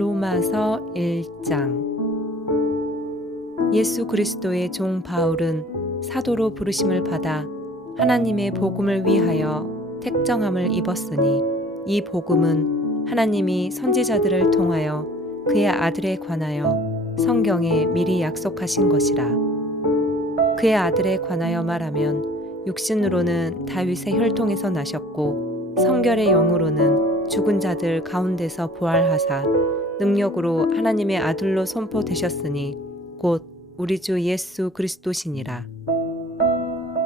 로마서 1장. 예수 그리스도의 종 바울은 사도로 부르심을 받아 하나님의 복음을 위하여 택정함을 입었으니 이 복음은 하나님이 선지자들을 통하여 그의 아들에 관하여 성경에 미리 약속하신 것이라. 그의 아들에 관하여 말하면 육신으로는 다윗의 혈통에서 나셨고 성결의 영으로는 죽은 자들 가운데서 부활하사 능력으로 하나님의 아들로 선포되셨으니 곧 우리 주 예수 그리스도시니라.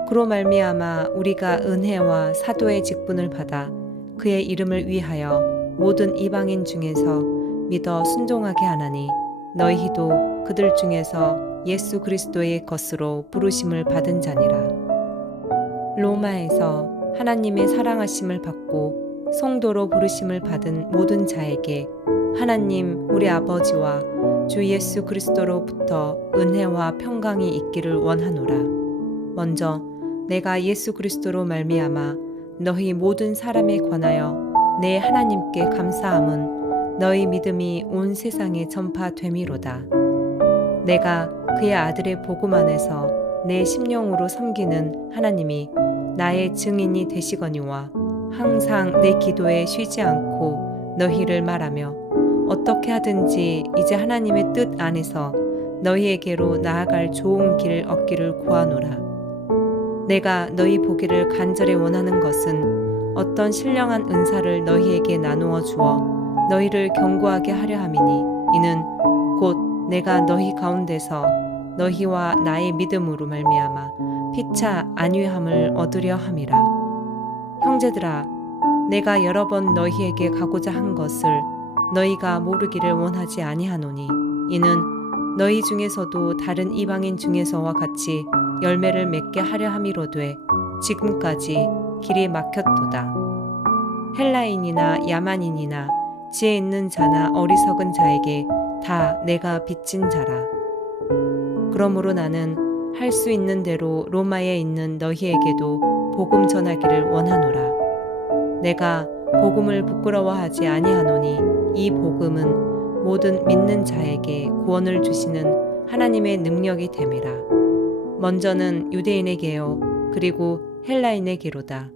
그로 말미암아 우리가 은혜와 사도의 직분을 받아 그의 이름을 위하여 모든 이방인 중에서 믿어 순종하게 하나니 너희도 그들 중에서 예수 그리스도의 것으로 부르심을 받은 자니라. 로마에서 하나님의 사랑하심을 받고 성도로 부르심을 받은 모든 자에게 하나님 우리 아버지와 주 예수 그리스도로부터 은혜와 평강이 있기를 원하노라. 먼저 내가 예수 그리스도로 말미암아 너희 모든 사람에 관하여 내 하나님께 감사함은 너희 믿음이 온 세상에 전파됨이로다. 내가 그의 아들의 복음 안에서 내 심령으로 섬기는 하나님이 나의 증인이 되시거니와 항상 내 기도에 쉬지 않고 너희를 말하며 어떻게 하든지 이제 하나님의 뜻 안에서 너희에게로 나아갈 좋은 길을 얻기를 구하노라. 내가 너희 보기를 간절히 원하는 것은 어떤 신령한 은사를 너희에게 나누어 주어 너희를 견고하게 하려 함이니 이는 곧 내가 너희 가운데서 너희와 나의 믿음으로 말미암아 피차 안위함을 얻으려 함이라. 형제들아, 내가 여러 번 너희에게 가고자 한 것을 너희가 모르기를 원하지 아니하노니 이는 너희 중에서도 다른 이방인 중에서와 같이 열매를 맺게 하려 함이로되 지금까지 길이 막혔도다. 헬라인이나 야만인이나 지혜 있는 자나 어리석은 자에게 다 내가 빚진 자라. 그러므로 나는 할 수 있는 대로 로마에 있는 너희에게도 복음 전하기를 원하노라. 내가 복음을 부끄러워하지 아니하노니 이 복음은 모든 믿는 자에게 구원을 주시는 하나님의 능력이 됨이라. 먼저는 유대인에게요 그리고 헬라인에게로다.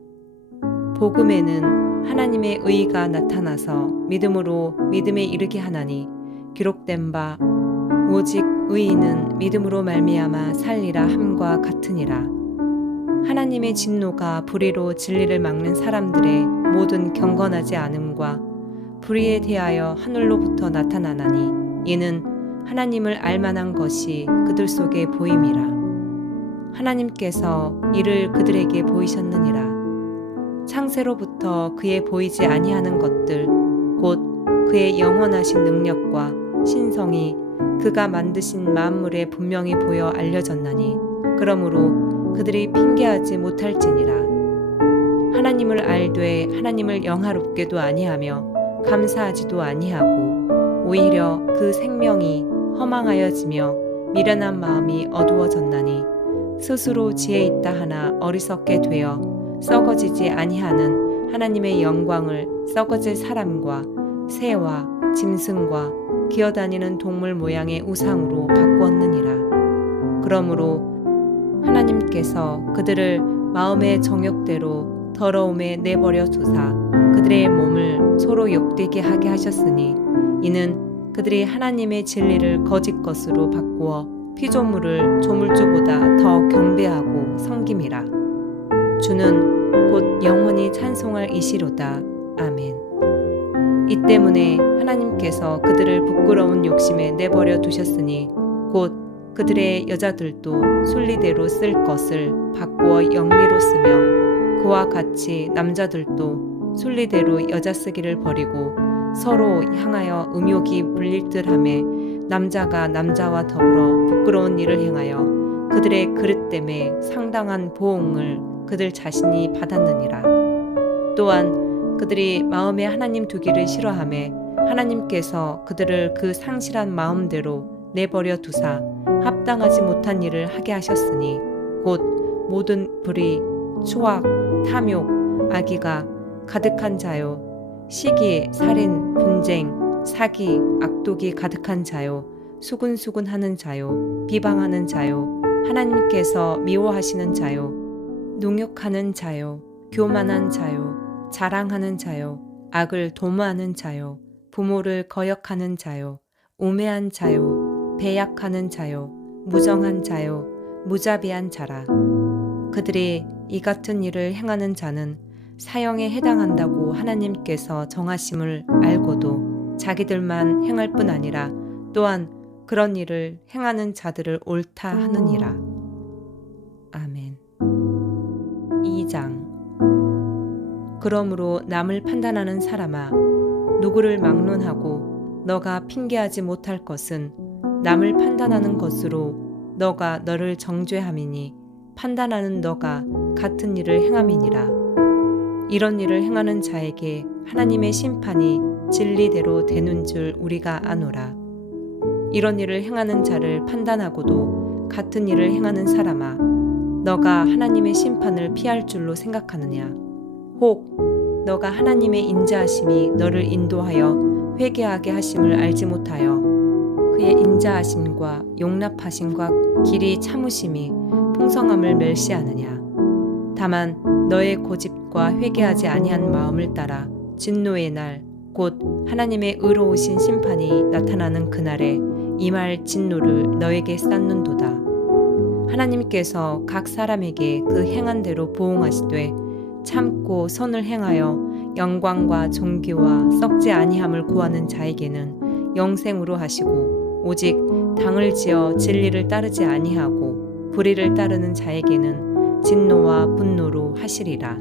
복음에는 하나님의 의가 나타나서 믿음으로 믿음에 이르게 하나니 기록된 바 오직 의인은 믿음으로 말미암아 살리라 함과 같으니라. 하나님의 진노가 불의로 진리를 막는 사람들의 모든 경건하지 않음과 불의에 대하여 하늘로부터 나타나나니 이는 하나님을 알만한 것이 그들 속에 보임이라. 하나님께서 이를 그들에게 보이셨느니라. 창세로부터 그의 보이지 아니하는 것들 곧 그의 영원하신 능력과 신성이 그가 만드신 만물에 분명히 보여 알려졌나니 그러므로 그들이 핑계하지 못할지니라. 하나님을 알되 하나님을 영화롭게도 아니하며 감사하지도 아니하고 오히려 그 생명이 허망하여지며 미련한 마음이 어두워졌나니 스스로 지혜 있다 하나 어리석게 되어 썩어지지 아니하는 하나님의 영광을 썩어질 사람과 새와 짐승과 기어다니는 동물 모양의 우상으로 바꾸었느니라. 그러므로 하나님께서 그들을 마음의 정욕대로 더러움에 내버려 두사 그들의 몸을 서로 욕되게 하게 하셨으니 이는 그들이 하나님의 진리를 거짓 것으로 바꾸어 피조물을 조물주보다 더 경배하고 섬김이라. 주는 곧 영원히 찬송할 이시로다. 아멘. 이 때문에 하나님께서 그들을 부끄러운 욕심에 내버려 두셨으니 곧 그들의 여자들도 순리대로 쓸 것을 바꾸어 영리로 쓰며 그와 같이 남자들도 순리대로 여자 쓰기를 버리고 서로 향하여 음욕이 불릴 듯하매 남자가 남자와 더불어 부끄러운 일을 행하여 그들의 그릇 때문에 상당한 보응을 그들 자신이 받았느니라. 또한 그들이 마음에 하나님 두기를 싫어하매 하나님께서 그들을 그 상실한 마음대로 내버려 두사 합당하지 못한 일을 하게 하셨으니 곧 모든 불의, 추악, 탐욕, 악의가 가득한 자요 시기, 살인, 분쟁, 사기, 악독이 가득한 자요, 수군수군하는 자요, 비방하는 자요, 하나님께서 미워하시는 자요, 농욕하는 자요, 교만한 자요, 자랑하는 자요, 악을 도모하는 자요, 부모를 거역하는 자요, 우매한 자요, 배약하는 자요, 무정한 자요, 무자비한 자라. 그들이 이 같은 일을 행하는 자는 사형에 해당한다고 하나님께서 정하심을 알고도 자기들만 행할 뿐 아니라 또한 그런 일을 행하는 자들을 옳다 하느니라. 아멘. 2장. 그러므로 남을 판단하는 사람아, 누구를 막론하고 너가 핑계하지 못할 것은 남을 판단하는 것으로 너가 너를 정죄함이니 판단하는 너가 같은 일을 행함이니라. 이런 일을 행하는 자에게 하나님의 심판이 진리대로 되는 줄 우리가 아노라. 이런 일을 행하는 자를 판단하고도 같은 일을 행하는 사람아, 너가 하나님의 심판을 피할 줄로 생각하느냐? 혹 너가 하나님의 인자하심이 너를 인도하여 회개하게 하심을 알지 못하여 그의 인자하심과 용납하심과 길이 참으심이 풍성함을 멸시하느냐? 다만 너의 고집과 회개하지 아니한 마음을 따라 진노의 날, 곧 하나님의 의로우신 심판이 나타나는 그날에 임할 진노를 너에게 쌓는도다. 하나님께서 각 사람에게 그 행한 대로 보응하시되 참고 선을 행하여 영광과 존귀와 썩지 아니함을 구하는 자에게는 영생으로 하시고, 오직 당을 지어 진리를 따르지 아니하고 불의를 따르는 자에게는 진노와 분노로 하시리라.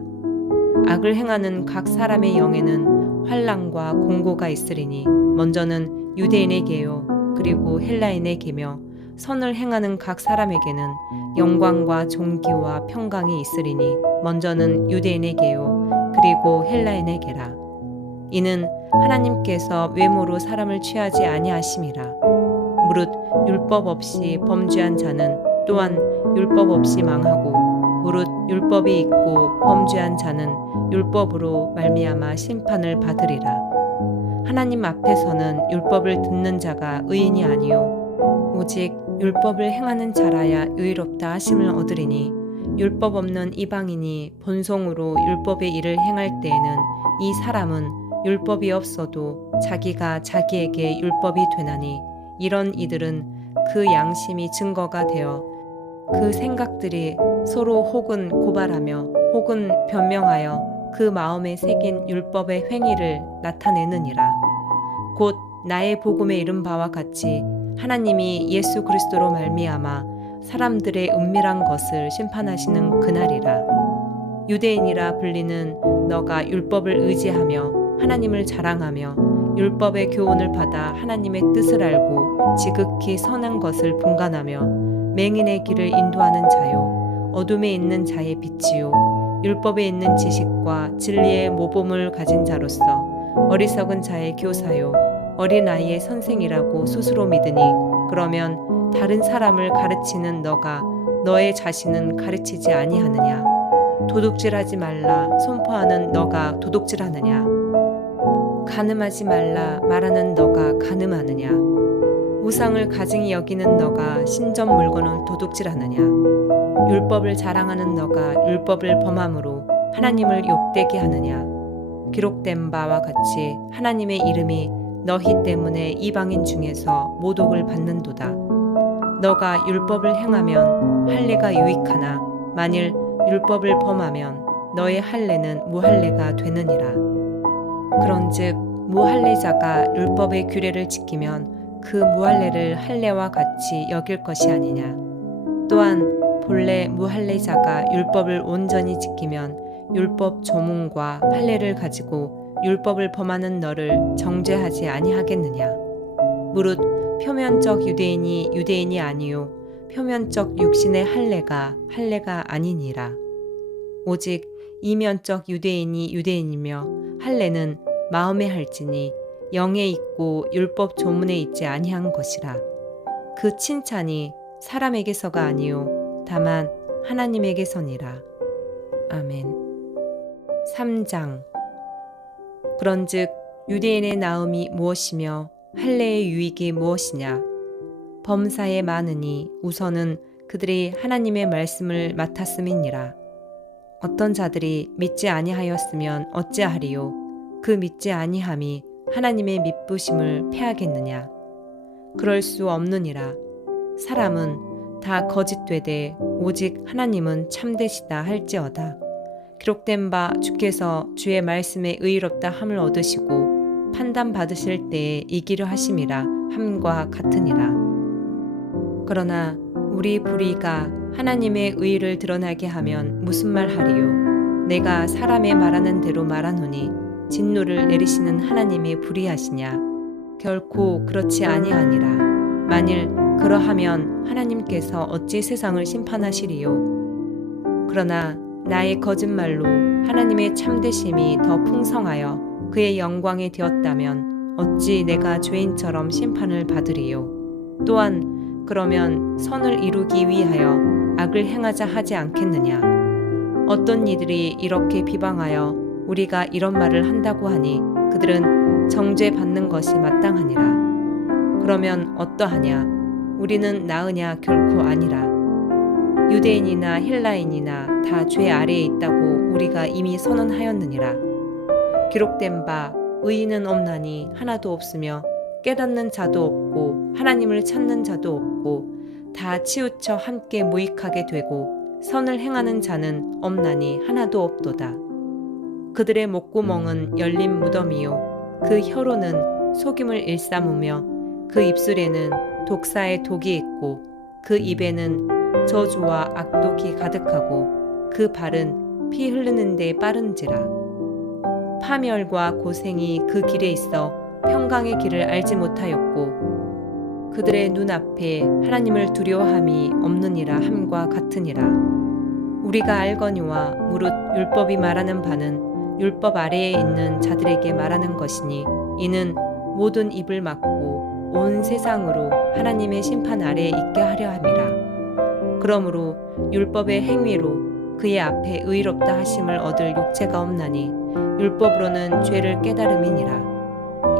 악을 행하는 각 사람의 영에는 환난과 공고가 있으리니 먼저는 유대인에게요 그리고 헬라인에게며, 선을 행하는 각 사람에게는 영광과 존귀와 평강이 있으리니 먼저는 유대인에게요 그리고 헬라인에게라. 이는 하나님께서 외모로 사람을 취하지 아니하심이라. 무릇 율법 없이 범죄한 자는 또한 율법 없이 망하고, 무릇 율법이 있고 범죄한 자는 율법으로 말미암아 심판을 받으리라. 하나님 앞에서는 율법을 듣는 자가 의인이 아니요 오직 율법을 행하는 자라야 의롭다 하심을 얻으리니, 율법 없는 이방인이 본성으로 율법의 일을 행할 때에는 이 사람은 율법이 없어도 자기가 자기에게 율법이 되나니, 이런 이들은 그 양심이 증거가 되어 그 생각들이 서로 혹은 고발하며 혹은 변명하여 그 마음에 새긴 율법의 행위를 나타내느니라. 곧 나의 복음에 이른 바와 같이 하나님이 예수 그리스도로 말미암아 사람들의 은밀한 것을 심판하시는 그날이라. 유대인이라 불리는 너가 율법을 의지하며 하나님을 자랑하며 율법의 교훈을 받아 하나님의 뜻을 알고 지극히 선한 것을 분간하며 맹인의 길을 인도하는 자요, 어둠에 있는 자의 빛이요, 율법에 있는 지식과 진리의 모범을 가진 자로서 어리석은 자의 교사요, 어린아이의 선생이라고 스스로 믿으니, 그러면 다른 사람을 가르치는 너가 너의 자신은 가르치지 아니하느냐? 도둑질하지 말라 선포하는 너가 도둑질하느냐? 간음하지 말라 말하는 너가 간음하느냐? 우상을 가증히 여기는 너가 신전 물건을 도둑질하느냐? 율법을 자랑하는 너가 율법을 범함으로 하나님을 욕되게 하느냐? 기록된 바와 같이 하나님의 이름이 너희 때문에 이방인 중에서 모독을 받는도다. 너가 율법을 행하면 할례가 유익하나 만일 율법을 범하면 너의 할례는 무할례가 되느니라. 그런즉 무할례자가 율법의 규례를 지키면 그 무할례를 할례와 같이 여길 것이 아니냐. 또한 본래 무할례자가 율법을 온전히 지키면 율법 조문과 할례를 가지고 율법을 범하는 너를 정죄하지 아니하겠느냐. 무릇 표면적 유대인이 유대인이 아니요 표면적 육신의 할례가 할례가 아니니라. 오직 이면적 유대인이 유대인이며 할례는 마음에 할지니 영에 있고 율법 조문에 있지 아니한 것이라. 그 칭찬이 사람에게서가 아니요 다만 하나님에게서니라. 아멘. 3장. 그런즉 유대인의 나음이 무엇이며 할례의 유익이 무엇이냐? 범사에 많으니 우선은 그들이 하나님의 말씀을 맡았음이니라. 어떤 자들이 믿지 아니하였으면 어찌하리요? 그 믿지 아니함이 하나님의 미쁘심을 패하겠느냐? 그럴 수 없느니라. 사람은 다 거짓되되 오직 하나님은 참되시다 할지어다. 기록된 바 주께서 주의 말씀에 의롭다 함을 얻으시고 판단 받으실 때에 이기려 하심이라 함과 같으니라. 그러나 우리 불의가 하나님의 의를 드러나게 하면 무슨 말 하리요? 내가 사람의 말하는 대로 말하노니 진노를 내리시는 하나님이 불의하시냐? 결코 그렇지 아니하니라. 만일 그러하면 하나님께서 어찌 세상을 심판하시리요? 그러나 나의 거짓말로 하나님의 참되심이 더 풍성하여 그의 영광이 되었다면 어찌 내가 죄인처럼 심판을 받으리요? 또한 그러면 선을 이루기 위하여 악을 행하자 하지 않겠느냐? 어떤 이들이 이렇게 비방하여 우리가 이런 말을 한다고 하니 그들은 정죄받는 것이 마땅하니라. 그러면 어떠하냐? 우리는 나으냐? 결코 아니라. 유대인이나 헬라인이나 다 죄 아래에 있다고 우리가 이미 선언하였느니라. 기록된 바 의인은 없나니 하나도 없으며 깨닫는 자도 없고 하나님을 찾는 자도 없고 다 치우쳐 함께 무익하게 되고 선을 행하는 자는 없나니 하나도 없도다. 그들의 목구멍은 열린 무덤이요 그 혀로는 속임을 일삼으며 그 입술에는 독사의 독이 있고 그 입에는 저주와 악독이 가득하고 그 발은 피 흐르는 데 빠른지라. 파멸과 고생이 그 길에 있어 평강의 길을 알지 못하였고 그들의 눈앞에 하나님을 두려워함이 없느니라 함과 같으니라. 우리가 알거니와 무릇 율법이 말하는 바는 율법 아래에 있는 자들에게 말하는 것이니 이는 모든 입을 막고 온 세상으로 하나님의 심판 아래에 있게 하려 함이라. 그러므로 율법의 행위로 그의 앞에 의롭다 하심을 얻을 육체가 없나니 율법으로는 죄를 깨달음이니라.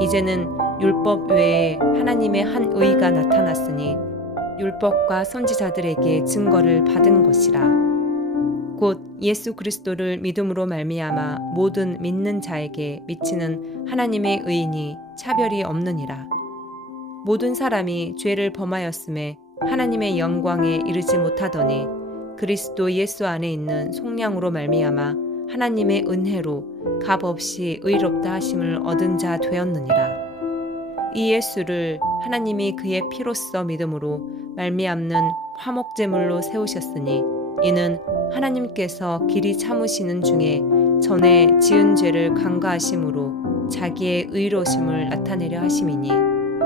이제는 율법 외에 하나님의 한 의가 나타났으니 율법과 선지자들에게 증거를 받은 것이라. 곧 예수 그리스도를 믿음으로 말미암아 모든 믿는 자에게 미치는 하나님의 의인이 차별이 없느니라. 모든 사람이 죄를 범하였음에 하나님의 영광에 이르지 못하더니 그리스도 예수 안에 있는 속량으로 말미암아 하나님의 은혜로 값없이 의롭다 하심을 얻은 자 되었느니라. 이 예수를 하나님이 그의 피로써 믿음으로 말미암는 화목제물로 세우셨으니 이는 하나님께서 길이 참으시는 중에 전에 지은 죄를 간과하심으로 자기의 의로심을 나타내려 하심이니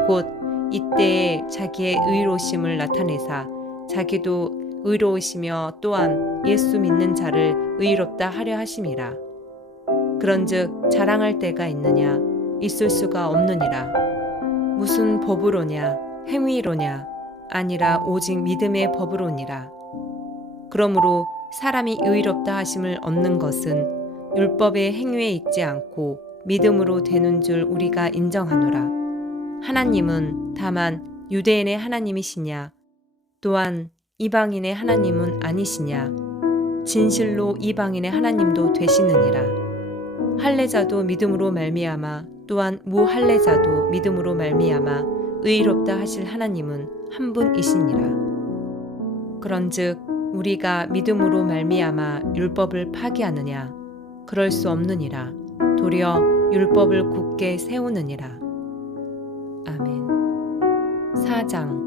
곧 이때에 자기의 의로심을 나타내사 자기도 의로우시며 또한 예수 믿는 자를 의롭다 하려 하심이라. 그런즉 자랑할 때가 있느냐? 있을 수가 없느니라. 무슨 법으로냐? 행위로냐? 아니라 오직 믿음의 법으로니라. 그러므로 사람이 의롭다 하심을 얻는 것은 율법의 행위에 있지 않고 믿음으로 되는 줄 우리가 인정하노라. 하나님은 다만 유대인의 하나님이시냐? 또한 이방인의 하나님은 아니시냐? 진실로 이방인의 하나님도 되시느니라. 할례자도 믿음으로 말미암아 또한 무할례자도 믿음으로 말미암아 의롭다 하실 하나님은 한 분이시니라. 그런즉 우리가 믿음으로 말미암아 율법을 파기하느냐? 그럴 수 없느니라. 도리어 율법을 굳게 세우느니라. 아멘. 4장.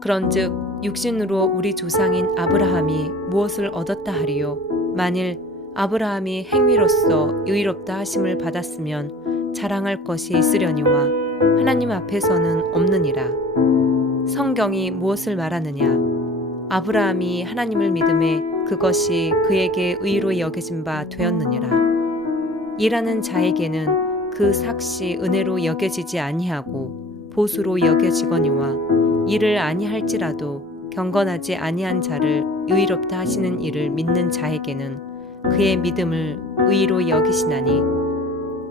그런즉 육신으로 우리 조상인 아브라함이 무엇을 얻었다 하리요? 만일 아브라함이 행위로서 의롭다 하심을 받았으면 자랑할 것이 있으려니와 하나님 앞에서는 없느니라. 성경이 무엇을 말하느냐? 아브라함이 하나님을 믿음에 그것이 그에게 의로 여겨진 바 되었느니라. 일하는 자에게는 그 삭시 은혜로 여겨지지 아니하고 보수로 여겨지거니와 일을 아니할지라도 경건하지 아니한 자를 의롭다 하시는 일을 믿는 자에게는 그의 믿음을 의로 여기시나니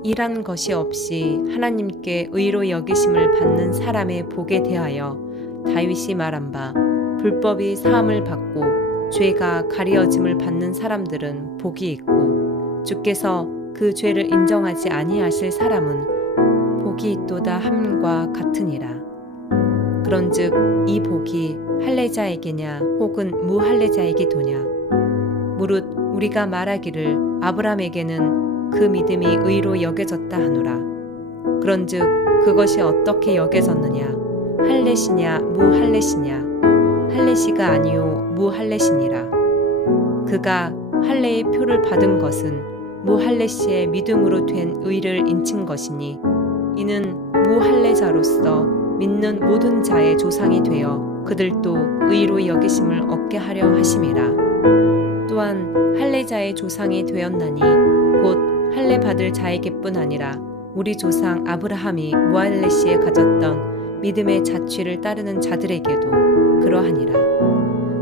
일한 것이 없이 하나님께 의로 여기심을 받는 사람의 복에 대하여 다윗이 말한 바 불법이 사함을 받고 죄가 가리어짐을 받는 사람들은 복이 있고 주께서 그 죄를 인정하지 아니하실 사람은 복이 있도다 함과 같으니라. 그런즉 이 복이 할례자에게냐 혹은 무할례자에게도냐 무릇 우리가 말하기를 아브라함에게는 그 믿음이 의로 여겨졌다 하노라. 그런즉 그것이 어떻게 여겨졌느냐 할례시냐 무할례시냐 할례시가 아니요 무할례시니라. 그가 할례의 표를 받은 것은 무할례시의 믿음으로 된 의를 인친 것이니 이는 무할례자로서 믿는 모든 자의 조상이 되어 그들도 의로 여기심을 얻게 하려 하심이라. 또한 할례자의 조상이 되었나니 곧 할례 받을 자에게뿐 아니라 우리 조상 아브라함이 무할례시에 가졌던 믿음의 자취를 따르는 자들에게도 그러하니라.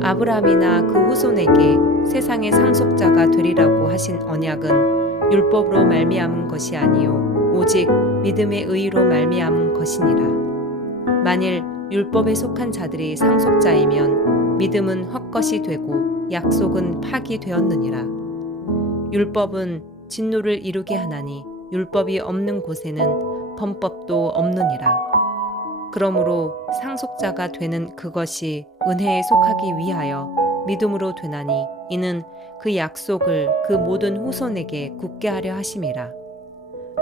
아브라함이나 그 후손에게 세상의 상속자가 되리라고 하신 언약은 율법으로 말미암은 것이 아니요 오직 믿음의 의로 말미암은 것이니라. 만일 율법에 속한 자들이 상속자이면 믿음은 헛것이 되고 약속은 파기되었느니라. 율법은 진노를 이루게 하나니 율법이 없는 곳에는 범법도 없느니라. 그러므로 상속자가 되는 그것이 은혜에 속하기 위하여 믿음으로 되나니 이는 그 약속을 그 모든 후손에게 굳게 하려 하심이라.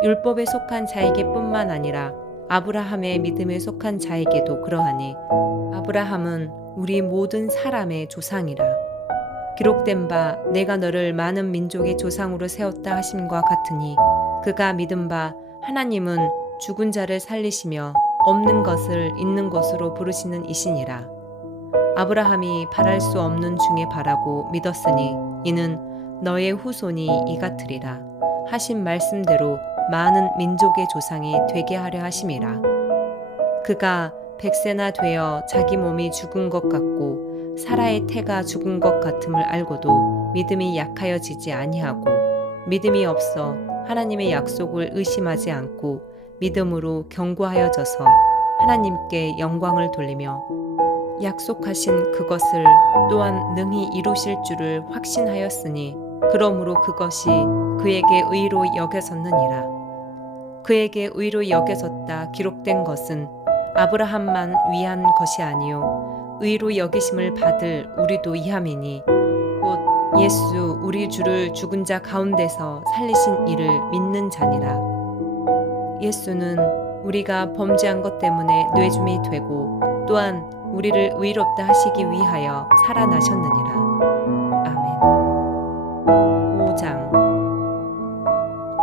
율법에 속한 자에게뿐만 아니라 아브라함의 믿음에 속한 자에게도 그러하니 아브라함은 우리 모든 사람의 조상이라. 기록된 바 내가 너를 많은 민족의 조상으로 세웠다 하심과 같으니 그가 믿은 바 하나님은 죽은 자를 살리시며 없는 것을 있는 것으로 부르시는 이시니라. 아브라함이 바랄 수 없는 중에 바라고 믿었으니 이는 너의 후손이 이같으리라 하신 말씀대로 많은 민족의 조상이 되게 하려 하심이라. 그가 100세나 되어 자기 몸이 죽은 것 같고 사라의 태가 죽은 것 같음을 알고도 믿음이 약하여지지 아니하고 믿음이 없어 하나님의 약속을 의심하지 않고 믿음으로 견고하여져서 하나님께 영광을 돌리며 약속하신 그것을 또한 능히 이루실 줄을 확신하였으니 그러므로 그것이 그에게 의로 여겨졌느니라. 그에게 의로 여겨졌다 기록된 것은 아브라함만 위한 것이 아니요 의로 여기심을 받을 우리도 이함이니 곧 예수 우리 주를 죽은 자 가운데서 살리신 이를 믿는 자니라. 예수는 우리가 범죄한 것 때문에 뇌줌이 되고 또한 우리를 의롭다 하시기 위하여 살아나셨느니라. 아멘. 5장.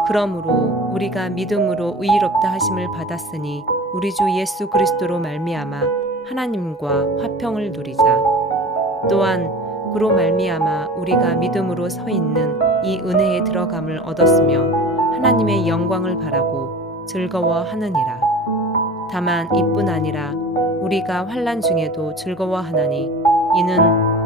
그러므로 우리가 믿음으로 의롭다 하심을 받았으니 우리 주 예수 그리스도로 말미암아 하나님과 화평을 누리자. 또한 그로 말미암아 우리가 믿음으로 서 있는 이 은혜에 들어감을 얻었으며 하나님의 영광을 바라고 즐거워하느니라. 다만 이뿐 아니라 우리가 환난 중에도 즐거워하나니 이는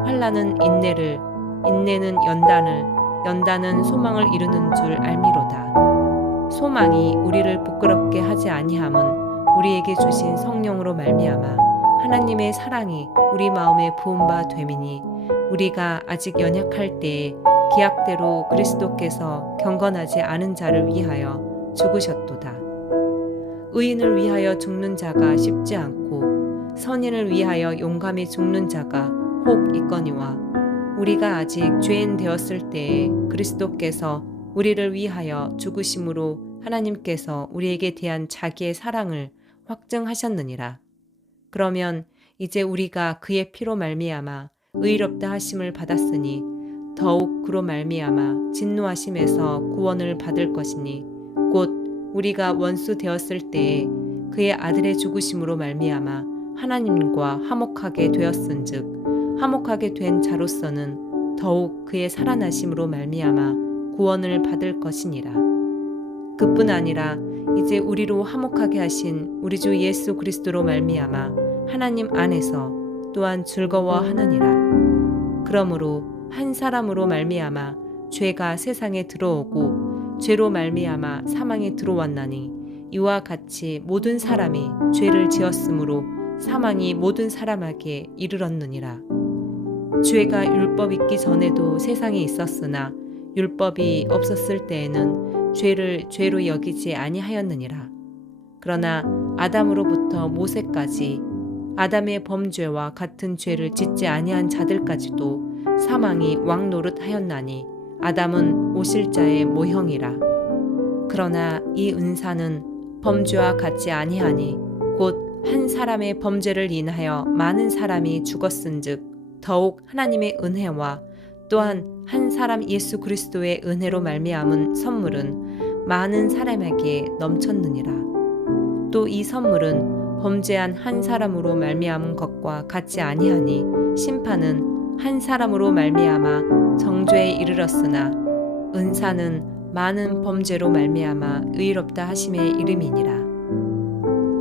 환난은 인내를, 인내는 연단을, 연단은 소망을 이루는 줄 알미로다. 소망이 우리를 부끄럽게 하지 아니함은 우리에게 주신 성령으로 말미암아 하나님의 사랑이 우리 마음에 부은 바 됨이니 우리가 아직 연약할 때에 기약대로 그리스도께서 경건하지 않은 자를 위하여 죽으셨도다. 의인을 위하여 죽는 자가 쉽지 않고 선인을 위하여 용감히 죽는 자가 혹 있거니와 우리가 아직 죄인 되었을 때에 그리스도께서 우리를 위하여 죽으심으로 하나님께서 우리에게 대한 자기의 사랑을 확증하셨느니라. 그러면 이제 우리가 그의 피로 말미암아 의롭다 하심을 받았으니 더욱 그로 말미암아 진노하심에서 구원을 받을 것이니 곧 우리가 원수 되었을 때에 그의 아들의 죽으심으로 말미암아 하나님과 화목하게 되었은즉 화목하게 된 자로서는 더욱 그의 살아나심으로 말미암아 구원을 받을 것이니라. 그뿐 아니라 이제 우리로 화목하게 하신 우리 주 예수 그리스도로 말미암아 하나님 안에서 또한 즐거워하느니라. 그러므로 한 사람으로 말미암아 죄가 세상에 들어오고 죄로 말미암아 사망에 들어왔나니 이와 같이 모든 사람이 죄를 지었으므로 사망이 모든 사람에게 이르렀느니라. 죄가 율법 있기 전에도 세상에 있었으나 율법이 없었을 때에는 죄를 죄로 여기지 아니하였느니라. 그러나 아담으로부터 모세까지 아담의 범죄와 같은 죄를 짓지 아니한 자들까지도 사망이 왕노릇하였나니 아담은 오실자의 모형이라. 그러나 이 은사는 범죄와 같지 아니하니 곧 한 사람의 범죄를 인하여 많은 사람이 죽었은즉 더욱 하나님의 은혜와 또한 한 사람 예수 그리스도의 은혜로 말미암은 선물은 많은 사람에게 넘쳤느니라. 또 이 선물은 범죄한 한 사람으로 말미암은 것과 같지 아니하니 심판은 한 사람으로 말미암아 정죄에 이르렀으나 은사는 많은 범죄로 말미암아 의롭다 하심의 이름이니라.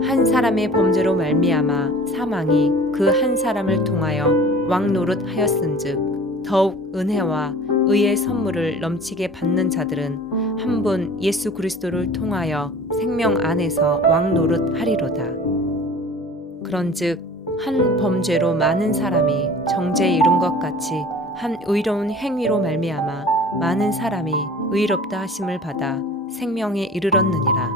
한 사람의 범죄로 말미암아 사망이 그 한 사람을 통하여 왕노릇하였은즉 더욱 은혜와 의의 선물을 넘치게 받는 자들은 한 분 예수 그리스도를 통하여 생명 안에서 왕노릇하리로다. 그런즉 한 범죄로 많은 사람이 정죄에 이른 것 같이 한 의로운 행위로 말미암아 많은 사람이 의롭다 하심을 받아 생명에 이르렀느니라.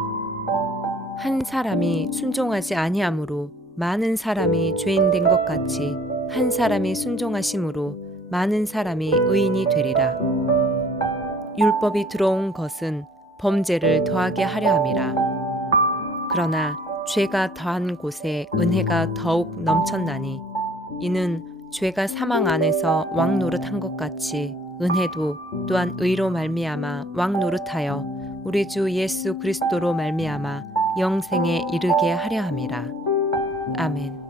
한 사람이 순종하지 아니함으로 많은 사람이 죄인 된 것 같이 한 사람이 순종하심으로 많은 사람이 의인이 되리라. 율법이 들어온 것은 범죄를 더하게 하려 함이라. 그러나 죄가 더한 곳에 은혜가 더욱 넘쳤나니 이는 죄가 사망 안에서 왕노릇한 것 같이 은혜도 또한 의로 말미암아 왕노릇하여 우리 주 예수 그리스도로 말미암아 영생에 이르게 하려 함이라. 아멘.